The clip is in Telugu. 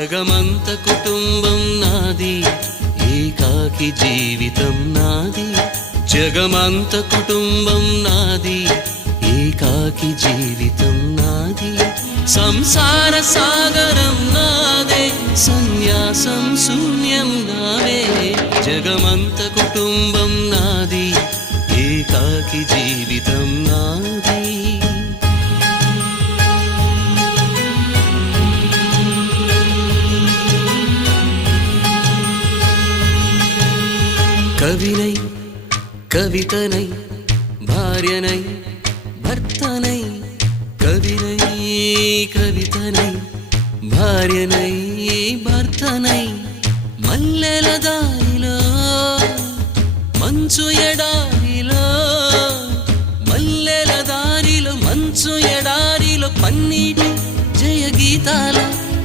జగమంత కుటుంబం నాది, ఏకాకి జీవితం నాది. జగమంత కుటుంబం నాది, ఏకాకి జీవితం నాది. సంసార సాగరం నాదే, సన్యాసం శూన్యం నావే. జగమంత కుటుంబం నాది, ఏకాకి జీవితం నాది. కవినై కవితనై భార్యనై భర్తనై, కవినై కవితనై భార్యనై భర్తనై, మల్లెల దారిలో మంచు ఎడారిలో, మల్లెల దారిలో మంచు ఎడారిలో, పన్నీటి జయ గీతాల